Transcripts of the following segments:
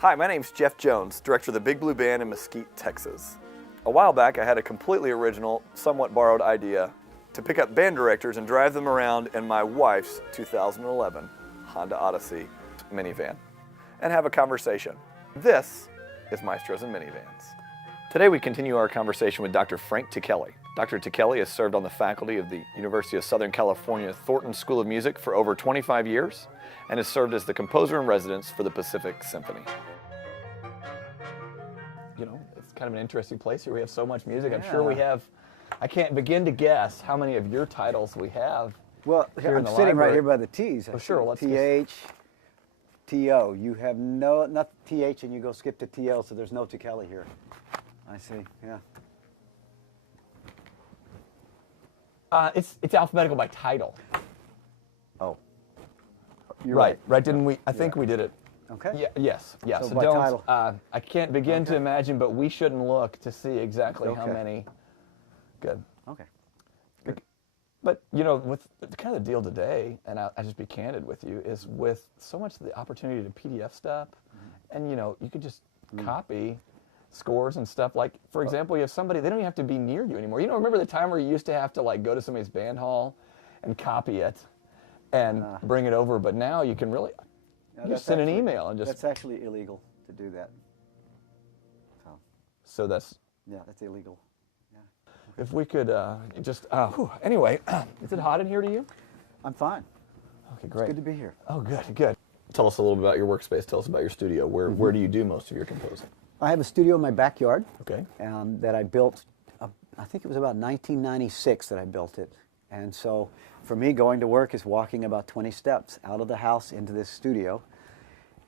Hi, my name's Jeff Jones, director of the Big Blue Band in Mesquite, Texas. A while back, I had a completely original, somewhat borrowed idea to pick up band directors and drive them around in my wife's 2011 Honda Odyssey minivan and have a conversation. This is Maestros and Minivans. Today we continue our conversation with Dr. Frank Ticheli. Dr. Ticheli has served on the faculty of the University of Southern California Thornton School of Music for over 25 years and has served as the composer in residence for the Pacific Symphony. You know, it's kind of an interesting place here. We have so much music. I'm sure we have, I can't begin to guess how many of your titles we have. Well, here I'm sitting right here by the T's. Oh, sure. Let's TH, TO. You have not TH and you go skip to TL, so there's no Ticheli here. I see, yeah. It's alphabetical by title. Oh. You're right, didn't we? I think we did it. Okay. Yeah, yes. So So by don't, title. I can't begin to imagine, but we shouldn't look to see exactly how Okay. many. Good. Okay. But, you know, with kind of the deal today, and I'll just be candid with you, is with so much of the opportunity to PDF stuff, and, you know, you could just copy scores and stuff. Like, for example, you have somebody, they don't even have to be near you anymore. You know, remember the time where you used to have to, like, go to somebody's band hall and copy it and bring it over, but now you can really, you just send an email and just... That's actually illegal to do that. So that's... Yeah, that's illegal. If we could just, anyway, is it hot in here to you? I'm fine. Okay, great. It's good to be here. Oh, good. Tell us a little bit about your workspace. Tell us about your studio. Where do you do most of your composing? I have a studio in my backyard. Okay. That I built, I think it was about 1996 that I built it. And so for me, going to work is walking about 20 steps out of the house into this studio.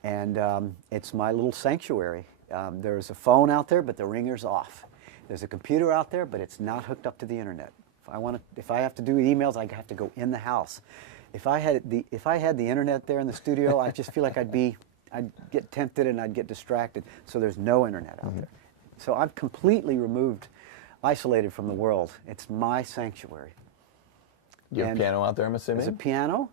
And it's my little sanctuary. There's a phone out there, but the ringer's off. There's a computer out there, but it's not hooked up to the internet. If I have to do emails, I have to go in the house. If I had the internet there in the studio, I just feel like I'd get tempted and I'd get distracted. So there's no internet out there. So I'm completely removed, isolated from the world. It's my sanctuary. You have a piano out there, I'm assuming? There's a piano,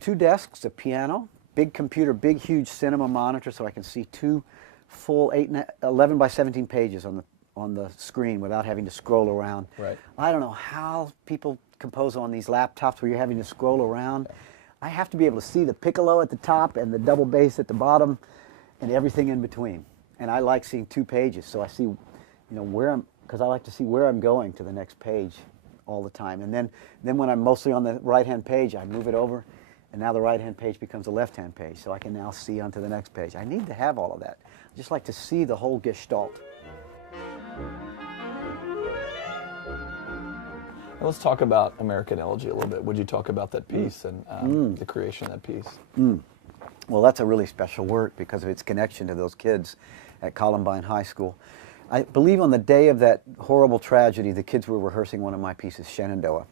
2 desks, a piano, big computer, big huge cinema monitor, so I can see 2 full 11 by 17 pages on the screen without having to scroll around. Right. I don't know how people compose on these laptops where you're having to scroll around. I have to be able to see the piccolo at the top and the double bass at the bottom and everything in between. And I like seeing 2 pages, so I see, you know, because I like to see where I'm going to the next page all the time. And then when I'm mostly on the right-hand page, I move it over, and now the right-hand page becomes a left-hand page, so I can now see onto the next page. I need to have all of that. I just like to see the whole gestalt. Let's talk about American Elegy a little bit. Would you talk about that piece and the creation of that piece? Well, that's a really special work because of its connection to those kids at Columbine High School. I believe on the day of that horrible tragedy, the kids were rehearsing one of my pieces, Shenandoah.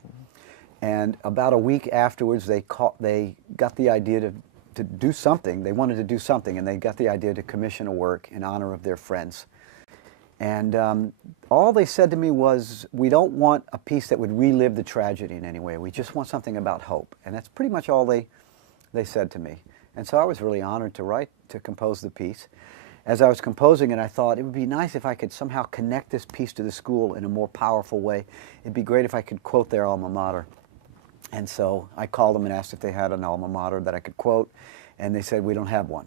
And about a week afterwards, they got the idea to do something. They wanted to do something, and they got the idea to commission a work in honor of their friends. And all they said to me was, we don't want a piece that would relive the tragedy in any way. We just want something about hope. And that's pretty much all they said to me. And so I was really honored to compose the piece. As I was composing it, I thought it would be nice if I could somehow connect this piece to the school in a more powerful way. It'd be great if I could quote their alma mater. And so I called them and asked if they had an alma mater that I could quote, and they said, we don't have one.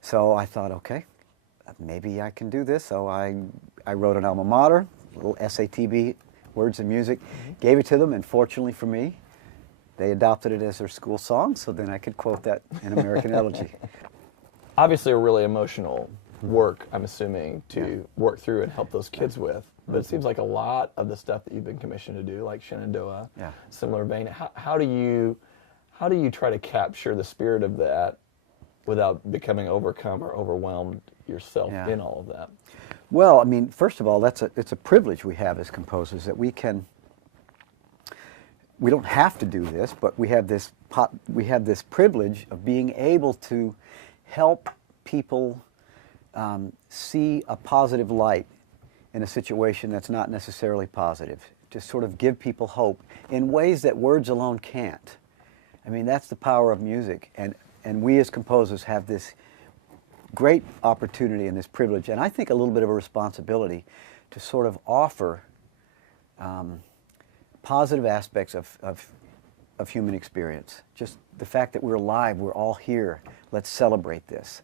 So I thought, okay, maybe I can do this. So I wrote an alma mater, little SATB, words and music, gave it to them, and fortunately for me, they adopted it as their school song, so then I could quote that in American Elegy. Obviously a really emotional work, I'm assuming, to work through and help those kids with. But it seems like a lot of the stuff that you've been commissioned to do, like Shenandoah, similar vein, how do you try to capture the spirit of that without becoming overcome or overwhelmed yourself in all of that? Well, I mean, first of all, it's a privilege we have as composers that we don't have to do this, but we have this privilege of being able to help people see a positive light in a situation that's not necessarily positive, to sort of give people hope in ways that words alone can't. I mean, that's the power of music, and we as composers have this great opportunity and this privilege, and I think a little bit of a responsibility to sort of offer positive aspects of human experience. Just the fact that we're alive, we're all here, let's celebrate this.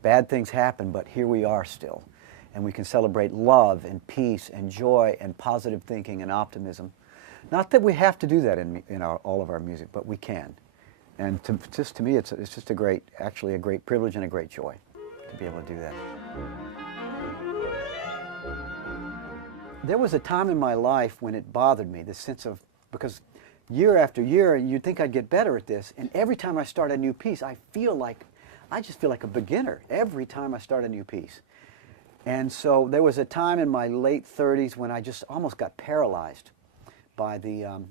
Bad things happen, but here we are still. And we can celebrate love and peace and joy and positive thinking and optimism. Not that we have to do that in all of our music, but we can. And to me, it's just actually a great privilege and a great joy to be able to do that. There was a time in my life when it bothered me, this sense of, because year after year, you'd think I'd get better at this, and every time I start a new piece, I just feel like a beginner every time I start a new piece. And so there was a time in my late 30s when I just almost got paralyzed by the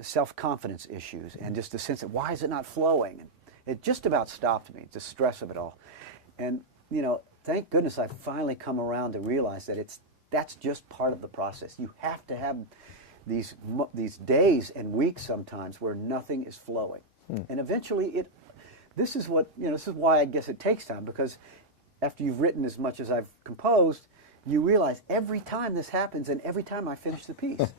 self-confidence issues and just the sense of why is it not flowing? And it just about stopped me, the stress of it all. And you know, thank goodness I've finally come around to realize that that's just part of the process. You have to have these days and weeks sometimes where nothing is flowing. And eventually this is why I guess it takes time, because after you've written as much as I've composed, you realize every time this happens and every time I finish the piece.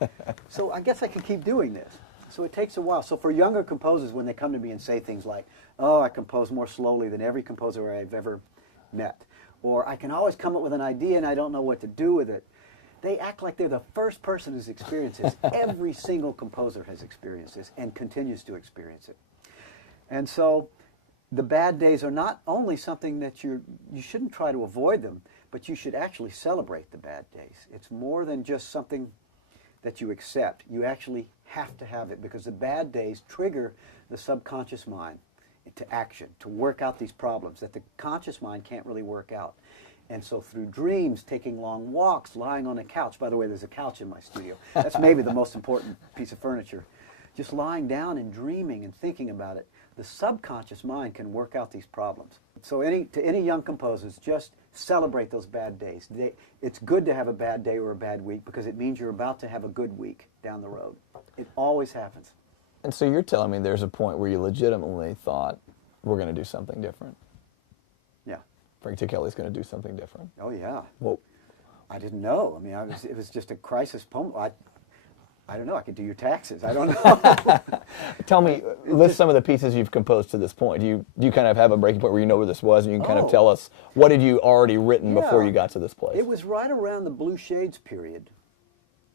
So I guess I can keep doing this. So it takes a while. So for younger composers, when they come to me and say things like, oh, I compose more slowly than every composer I've ever met, or I can always come up with an idea and I don't know what to do with it, they act like they're the first person who's experienced this. Every single composer has experienced this and continues to experience it. And so the bad days are not only something that you shouldn't try to avoid them, but you should actually celebrate the bad days. It's more than just something that you accept. You actually have to have it, because the bad days trigger the subconscious mind into action, to work out these problems that the conscious mind can't really work out. And so through dreams, taking long walks, lying on a couch — by the way, there's a couch in my studio. That's maybe the most important piece of furniture. Just lying down and dreaming and thinking about it, the subconscious mind can work out these problems. So to any young composers, just celebrate those bad days. It's good to have a bad day or a bad week, because it means you're about to have a good week down the road. It always happens. And so you're telling me there's a point where you legitimately thought, we're going to do something different. Yeah. Frank Ticheli's going to do something different. Oh, yeah. Well, I didn't know. I mean, it was just a crisis poem. I don't know. I could do your taxes. I don't know. Tell me, list some of the pieces you've composed to this point. Do you kind of have a breaking point where you know where this was, and you can kind of tell us what had you already written before you got to this place? It was right around the Blue Shades period.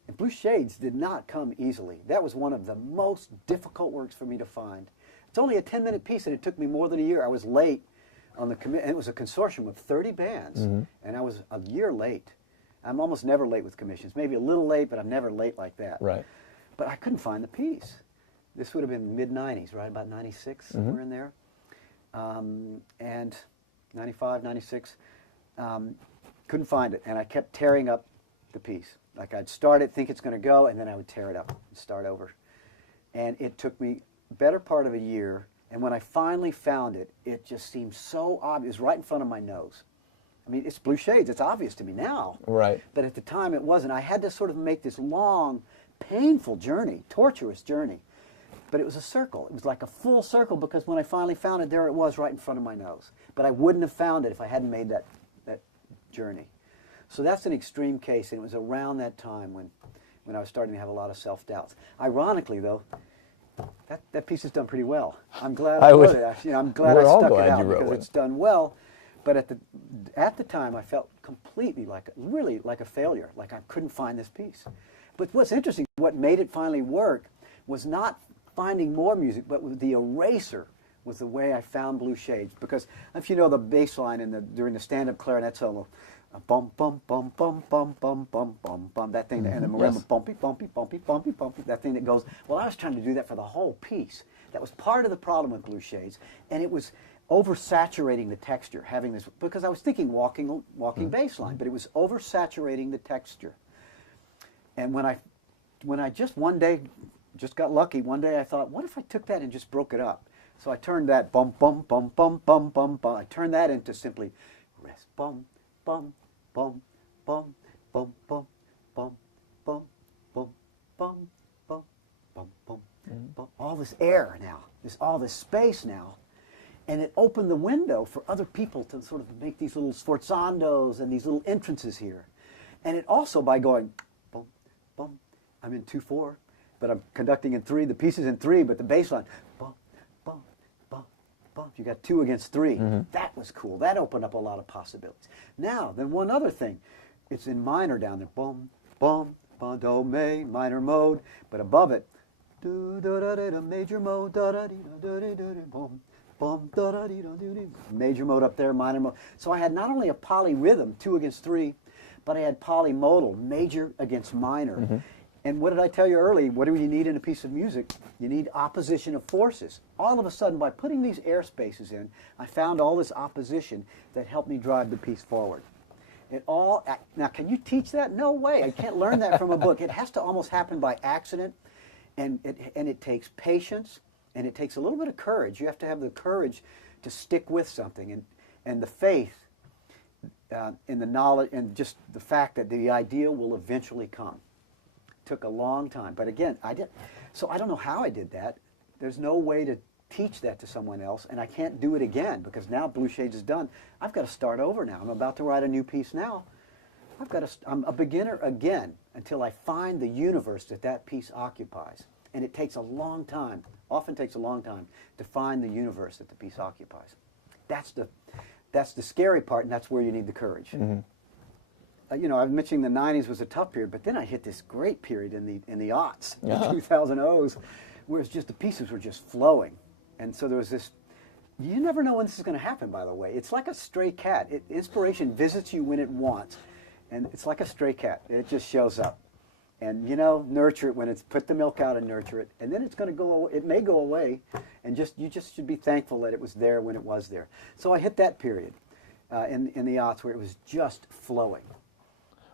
And Blue Shades did not come easily. That was one of the most difficult works for me to find. It's only a 10-minute piece, and it took me more than a year. I was late on the commission. It was a consortium of 30 bands, and I was a year late. I'm almost never late with commissions. Maybe a little late, but I'm never late like that. Right. But I couldn't find the piece. This would have been mid-90s, right? About 96, somewhere in there. And 95, 96. Couldn't find it. And I kept tearing up the piece. Like I'd start it, think it's going to go, and then I would tear it up and start over. And it took me the better part of a year. And when I finally found it, it just seemed so obvious. It was right in front of my nose. I mean, it's Blue Shades. It's obvious to me now. Right. But at the time, it wasn't. I had to sort of make this long, painful journey, torturous journey. But it was a circle. It was like a full circle, because when I finally found it, there it was right in front of my nose. But I wouldn't have found it if I hadn't made that journey. So that's an extreme case, and it was around that time when I was starting to have a lot of self-doubts. Ironically, though, that piece is done pretty well. I'm glad I wrote it. I'm glad I stuck it out, because it's done well. But at the time, I felt completely really like a failure, like I couldn't find this piece. But what's interesting, what made it finally work was not finding more music, but the eraser was the way I found Blue Shades. Because if you know the bass line during the stand-up clarinet solo, bum bum bum bum bum bum bum bum bum, that thing, and the marimba, bumpy bumpy bumpy bumpy bumpy, that thing that goes. Well, I was trying to do that for the whole piece. That was part of the problem with Blue Shades, and it was oversaturating the texture, having this, because I was thinking walking bass line, but it was oversaturating the texture. And when I just one day just got lucky, one day I thought, what if I took that and just broke it up? So I turned that bum bum bum bum bum bum bum. I turned that into simply rest bum bum bum bum bum bum bum bum bum bum bum bum bum bum. All this air now, all this space now. And it opened the window for other people to sort of make these little sforzandos and these little entrances here. And it also, by going, boom, boom, I'm in 2/4, but I'm conducting in 3, the piece is in 3, but the bass line, boom, boom, boom, boom. You got 2 against 3. That was cool. That opened up a lot of possibilities. Now, then one other thing, it's in minor down there, boom, boom, ba, do, me, minor mode, but above it, do, da, da, da, da, major mode, da, da, dee, da, da, da, da, boom. Bum, da, da, dee, da, dee, dee. Major mode up there, minor mode. So I had not only a polyrhythm, 2 against 3, but I had polymodal, major against minor. And what did I tell you early? What do you need in a piece of music? You need opposition of forces. All of a sudden, by putting these air spaces in, I found all this opposition that helped me drive the piece forward. Now, can you teach that? No way. I can't learn that from a book. It has to almost happen by accident, and it takes patience. And it takes a little bit of courage. You have to have the courage to stick with something, and the faith in the knowledge, and just the fact that the idea will eventually come. It took a long time, but again, so I don't know how I did that. There's no way to teach that to someone else, and I can't do it again because now Blue Shades is done. I've got to start over now. I'm about to write a new piece now. I'm a beginner again until I find the universe that piece occupies. And it takes a long time, often takes a long time, to find the universe that the piece occupies. That's the scary part, and that's where you need the courage. You know, I'm mentioning the 90s was a tough period, but then I hit this great period in the aughts, the 2000s, where it's just the pieces were just flowing. And so there was this, you never know when this is going to happen, by the way. It's like a stray cat. Inspiration visits you when it wants, and it's like a stray cat. It just shows up. And, you know, nurture it when it's, put the milk out and nurture it. And then it's going to go, it may go away. And you just should be thankful that it was there when it was there. So I hit that period in the aughts where it was just flowing.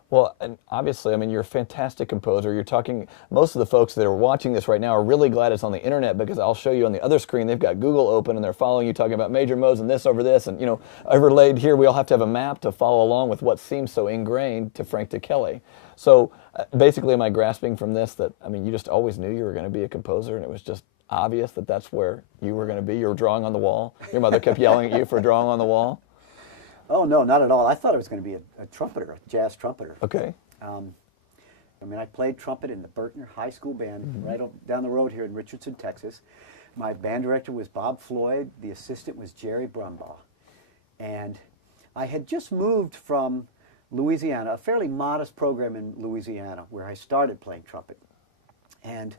Well, and obviously, I mean, you're a fantastic composer. You're talking, most of the folks that are watching this right now are really glad it's on the internet, because I'll show you on the other screen, they've got Google open and they're following you talking about major modes and this over this. And, you know, overlaid here, we all have to have a map to follow along with what seems so ingrained to Frank Ticheli. So basically, am I grasping from this that, I mean, you just always knew you were going to be a composer, and it was just obvious that that's where you were going to be? You were drawing on the wall? Your mother kept yelling at you for drawing on the wall? Oh, no, not at all. I thought I was going to be a trumpeter, a jazz trumpeter. Okay. I mean, I played trumpet in the Berkner High School Band right down the road here in Richardson, Texas. My band director was Bob Floyd. The assistant was Jerry Brumbaugh. And I had just moved from Louisiana, a fairly modest program in Louisiana, where I started playing trumpet. And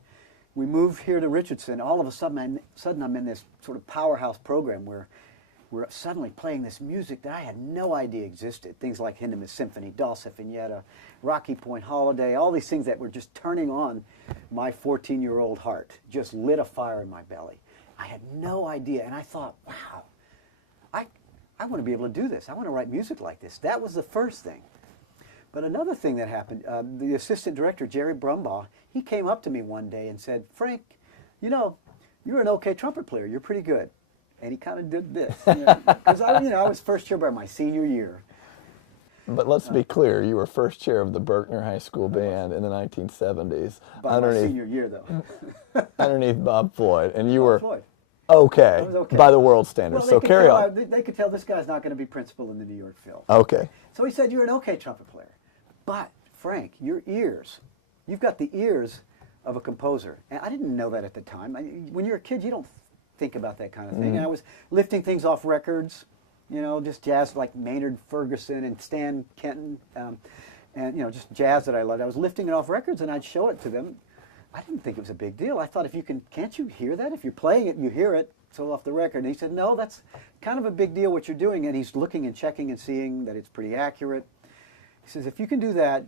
we moved here to Richardson. All of a sudden, I'm in this sort of powerhouse program where we're suddenly playing this music that I had no idea existed. Things like Hindemith Symphony, Dolcefinetta, Rocky Point Holiday, all these things that were just turning on my 14-year-old heart, just lit a fire in my belly. I had no idea, and I thought, wow, I want to be able to do this. I want to write music like this. That was the first thing. But another thing that happened, the assistant director, Jerry Brumbaugh, he came up to me one day and said, Frank, you know, you're an okay trumpet player. You're pretty good. And he kind of did this, because I was first chair by my senior year. But let's be clear, you were first chair of the Berkner High School Band in the 1970s. By my senior year, though. Underneath Bob Floyd, and you were Floyd. Okay, by the world standards. Well, so carry on. They could tell this guy's not going to be principal in the New York Phil. Okay. So he said, you're an okay trumpet player. But, Frank, your ears, you've got the ears of a composer. And I didn't know that at the time. When you're a kid, you don't think about that kind of thing. And I was lifting things off records, just jazz like Maynard Ferguson and Stan Kenton, and just jazz that I loved. I was lifting it off records, and I'd show it to them. I didn't think it was a big deal. I thought, can't you hear that? If you're playing it, you hear it. It's all off the record. And he said, no, that's kind of a big deal what you're doing. And he's looking and checking and seeing that it's pretty accurate. He says, if you can do that,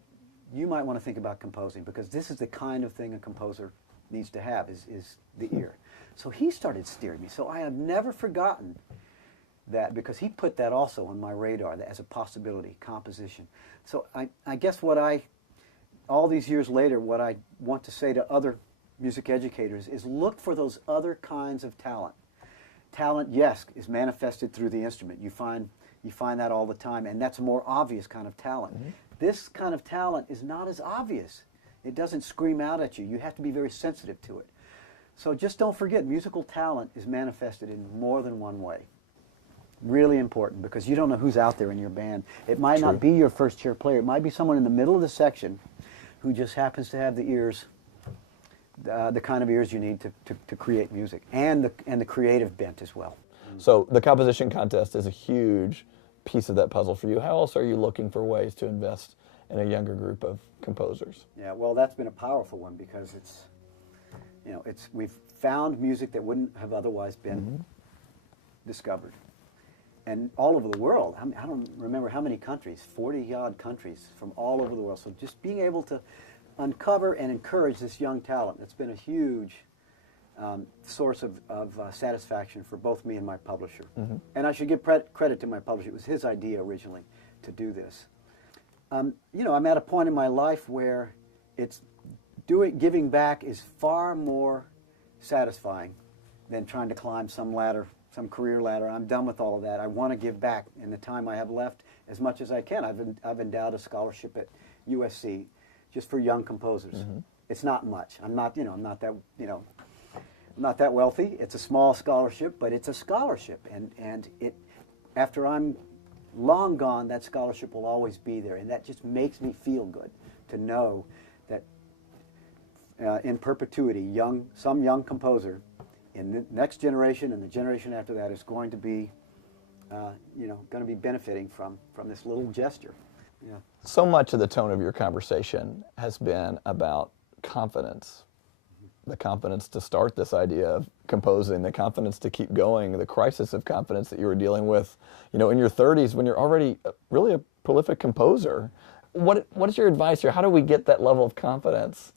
you might want to think about composing, because this is the kind of thing a composer needs to have, is the ear. So he started steering me. So I have never forgotten that, because he put that also on my radar as a possibility, composition. So I guess all these years later, what I want to say to other music educators is look for those other kinds of talent. Talent, yes, is manifested through the instrument. You find that all the time, and that's a more obvious kind of talent. Mm-hmm. This kind of talent is not as obvious. It doesn't scream out at you. You have to be very sensitive to it. So just don't forget, musical talent is manifested in more than one way. Really important, because you don't know who's out there in your band. It might True. not be your first chair player. It might be someone in the middle of the section who just happens to have the ears, the kind of ears you need to create music, and the creative bent as well. So the composition contest is a huge piece of that puzzle for you. How else are you looking for ways to invest in a younger group of composers? Yeah, well, that's been a powerful one, because we've found music that wouldn't have otherwise been discovered. And all over the world. I don't remember how many countries, 40-odd countries from all over the world. So just being able to uncover and encourage this young talent, it's been a huge source of satisfaction for both me and my publisher. And I should give credit to my publisher. It was his idea originally to do this. I'm at a point in my life where giving back is far more satisfying than trying to climb some some career ladder. I'm done with all of that. I want to give back in the time I have left as much as I can. I've endowed a scholarship at USC just for young composers. It's not much. I'm not that wealthy. It's a small scholarship, but it's a scholarship, and after I'm long gone, that scholarship will always be there, and that just makes me feel good to know that in perpetuity, some young composer in the next generation and the generation after that is going to be, benefiting from this little gesture. Yeah. So much of the tone of your conversation has been about confidence. The confidence to start this idea of composing, the confidence to keep going, the crisis of confidence that you were dealing with, in your 30s when you're already really a prolific composer. What is your advice here? How do we get that level of confidence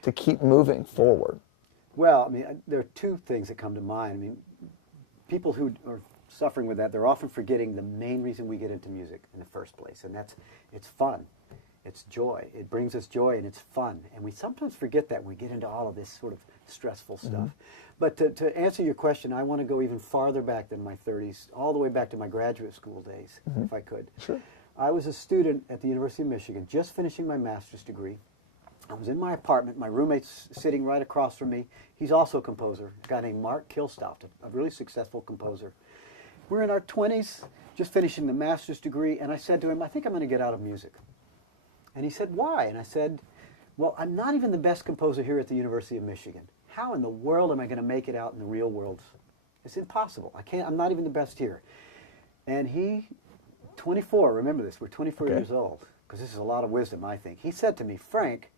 to keep moving forward? Well, there are two things that come to mind. People who are suffering with that, they're often forgetting the main reason we get into music in the first place, and it's fun. It's joy. It brings us joy, and it's fun. And we sometimes forget that when we get into all of this sort of stressful stuff. But to answer your question, I want to go even farther back than my 30s, all the way back to my graduate school days, if I could. Sure. I was a student at the University of Michigan, just finishing my master's degree. I was in my apartment. My roommate's sitting right across from me. He's also a composer, a guy named Mark Kilstoft, a really successful composer. We're in our 20s, just finishing the master's degree, and I said to him, I think I'm going to get out of music. And he said, why? And I said, well, I'm not even the best composer here at the University of Michigan. How in the world am I going to make it out in the real world? It's impossible. I'm not even the best here. And he, 24, remember this, we're 24 years old, because this is a lot of wisdom, I think. He said to me, Frank,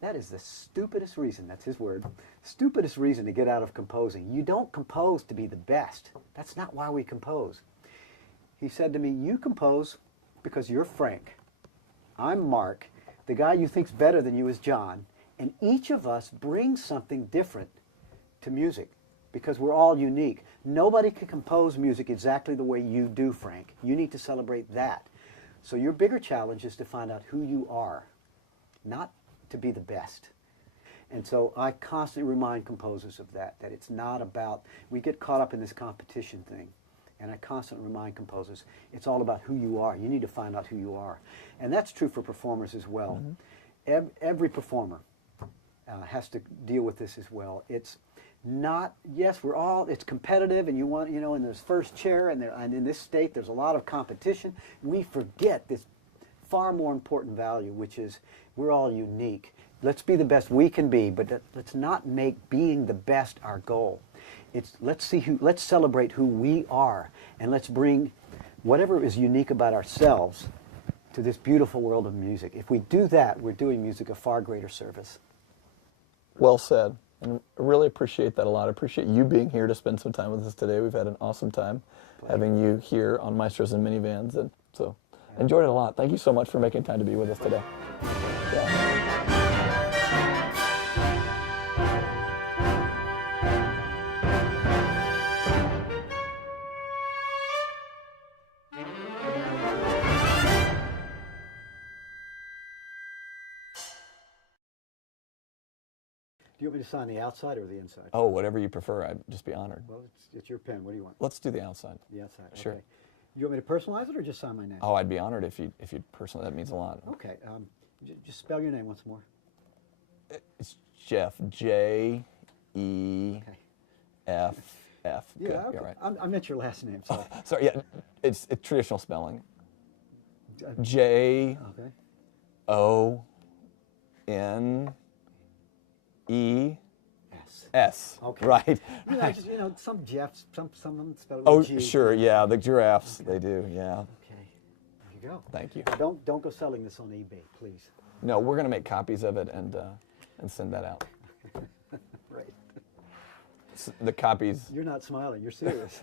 that is the stupidest reason, that's his word, stupidest reason to get out of composing. You don't compose to be the best. That's not why we compose. He said to me, you compose because you're Frank. I'm Mark. The guy you think's better than you is John. And each of us brings something different to music because we're all unique. Nobody can compose music exactly the way you do, Frank. You need to celebrate that. So your bigger challenge is to find out who you are, not to be the best. And so I constantly remind composers of that it's not about, we get caught up in this competition thing. And I constantly remind composers, it's all about who you are. You need to find out who you are. And that's true for performers as well. Every performer has to deal with this as well. It's not, yes, it's competitive, and you want, in this first chair, and in this state, there's a lot of competition. We forget this far more important value, which is we're all unique. Let's be the best we can be, but let's not make being the best our goal. Let's celebrate who we are, and let's bring whatever is unique about ourselves to this beautiful world of music. If we do that, we're doing music a far greater service. Well said. And I really appreciate that a lot. I appreciate you being here to spend some time with us today. We've had an awesome time having you here on Maestros and Minivans, and so enjoyed it a lot. Thank you so much for making time to be with us today. Yeah. Do you want me to sign the outside or the inside? Oh, whatever you prefer. I'd just be honored. Well, it's your pen. What do you want? Let's do the outside. The outside. Sure. Okay. You want me to personalize it or just sign my name? Oh, I'd be honored if you personally. That means a lot. Okay. Just spell your name once more. It's Jeff. J-E-F-F. F. Yeah, Good. okay. You're right. I meant your last name, sorry. Sorry, yeah, it's traditional spelling. Okay. J-O-N-E-S. Okay. Right. Some Jeffs, some of them spell it Oh, with G. sure, yeah, the giraffes, they do, yeah. Okay, there you go. Thank you. Now, don't go selling this on eBay, please. No, we're going to make copies of it and send that out. Right. The copies. You're not smiling, you're serious.